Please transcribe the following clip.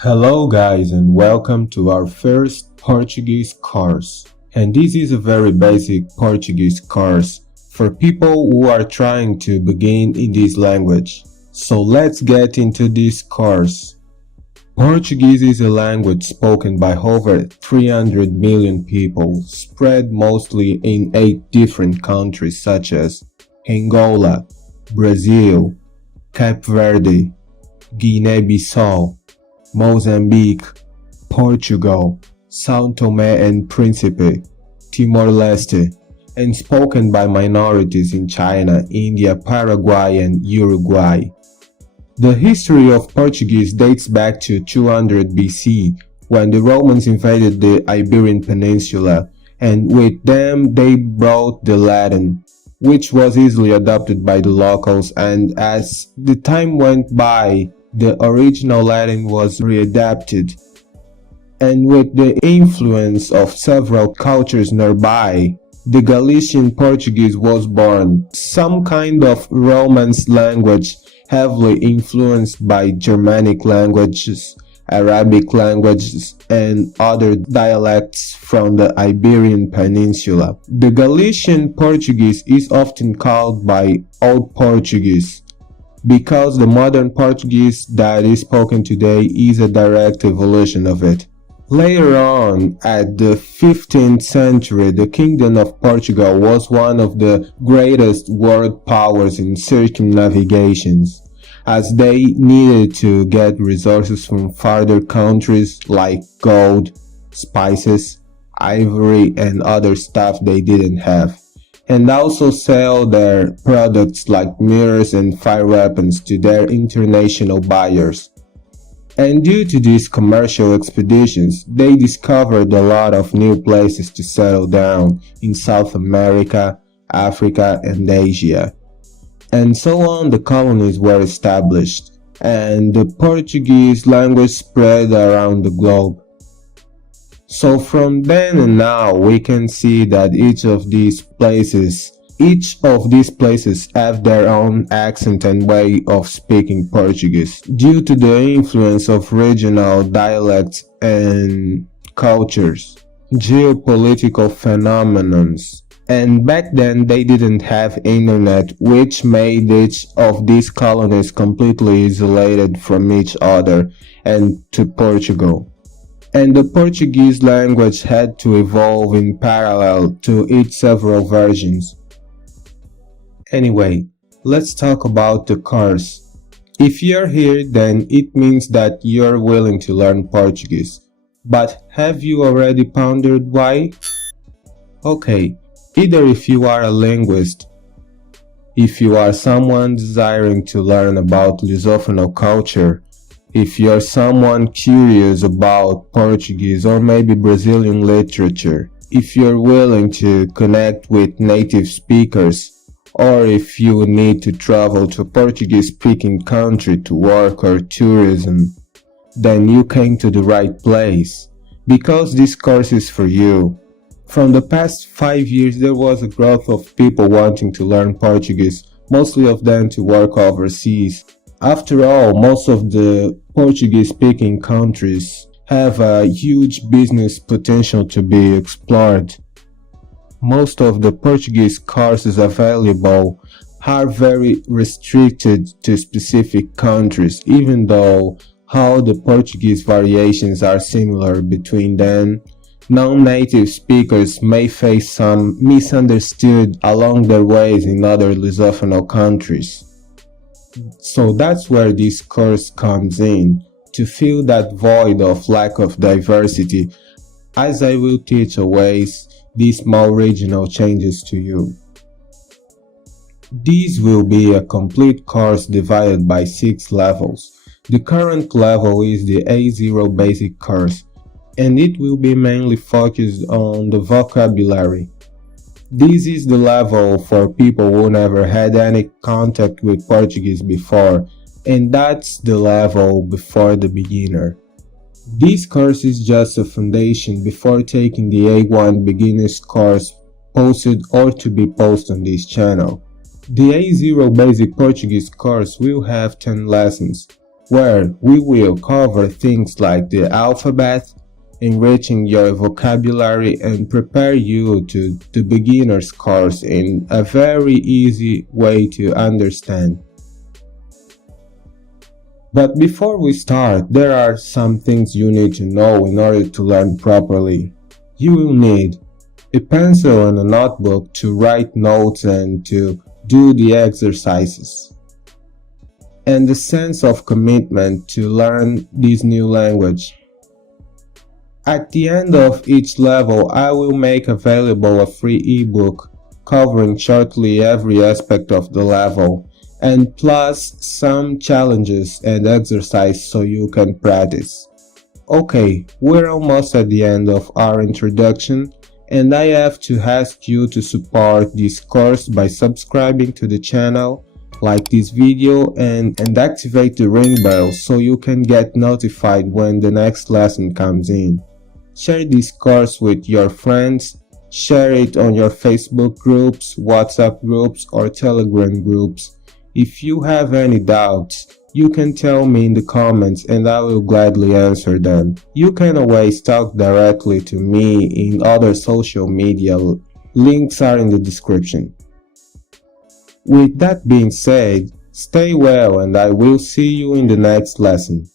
Hello guys and welcome to our first Portuguese course. And this is a very basic Portuguese course for people who are trying to begin in this language. So let's get into this course. Portuguese is a language spoken by over 300 million people, spread mostly in 8 different countries such as Angola, Brazil, Cape Verde, Guinea-Bissau, Mozambique, Portugal, São Tomé and Príncipe, Timor-Leste, and spoken by minorities in China, India, Paraguay, and Uruguay. The history of Portuguese dates back to 200 BC, when the Romans invaded the Iberian Peninsula, and with them they brought the Latin, which was easily adopted by the locals, and as the time went by, the original Latin was readapted, and with the influence of several cultures nearby, the Galician Portuguese was born, some kind of Romance language heavily influenced by Germanic languages, Arabic languages, and other dialects from the Iberian Peninsula. The Galician Portuguese is often called by Old Portuguese, because the modern Portuguese that is spoken today is a direct evolution of it. Later on, at the 15th century, the Kingdom of Portugal was one of the greatest world powers in circumnavigations, as they needed to get resources from farther countries like gold, spices, ivory, and other stuff they didn't have, and also sell their products like mirrors and fire weapons to their international buyers. And due to these commercial expeditions, they discovered a lot of new places to settle down in South America, Africa, and Asia. And so on, the colonies were established, and the Portuguese language spread around the globe. So from then and now, we can see that each of these places have their own accent and way of speaking Portuguese, due to the influence of regional dialects and cultures, geopolitical phenomena. And back then they didn't have internet, which made each of these colonies completely isolated from each other and to Portugal. And the Portuguese language had to evolve in parallel to its several versions. Anyway, let's talk about the course. If you're here, then it means that you're willing to learn Portuguese. But have you already pondered why? Okay, either if you are a linguist, if you are someone desiring to learn about Lusophone culture, if you're someone curious about Portuguese or maybe Brazilian literature, if you're willing to connect with native speakers, or if you need to travel to a Portuguese-speaking country to work or tourism, then you came to the right place, because this course is for you. From the past 5 years, there was a growth of people wanting to learn Portuguese, mostly of them to work overseas. After all, most of the Portuguese-speaking countries have a huge business potential to be explored. Most of the Portuguese courses available are very restricted to specific countries, even though how the Portuguese variations are similar between them. Non-native speakers may face some misunderstood along their ways in other Lusophone countries. So that's where this course comes in, to fill that void of lack of diversity, as I will teach ways these small regional changes to you. This will be a complete course divided by 6 levels. The current level is the A0 basic course, and it will be mainly focused on the vocabulary. This is the level for people who never had any contact with Portuguese before, and that's the level before the beginner. This course is just a foundation before taking the A1 beginners course posted or to be posted on this channel. The A0 basic Portuguese course will have 10 lessons, where we will cover things like the alphabet, enriching your vocabulary and prepare you to the beginner's course in a very easy way to understand. But before we start, there are some things you need to know in order to learn properly. You will need a pencil and a notebook to write notes and to do the exercises, and a sense of commitment to learn this new language. At the end of each level, I will make available a free ebook covering shortly every aspect of the level, and plus some challenges and exercise so you can practice. Okay, we're almost at the end of our introduction, and I have to ask you to support this course by subscribing to the channel, like this video, and activate the ring bell so you can get notified when the next lesson comes in. Share this course with your friends, share it on your Facebook groups, WhatsApp groups, or Telegram groups. If you have any doubts, you can tell me in the comments and I will gladly answer them. You can always talk directly to me in other social media, links are in the description. With that being said, stay well and I will see you in the next lesson.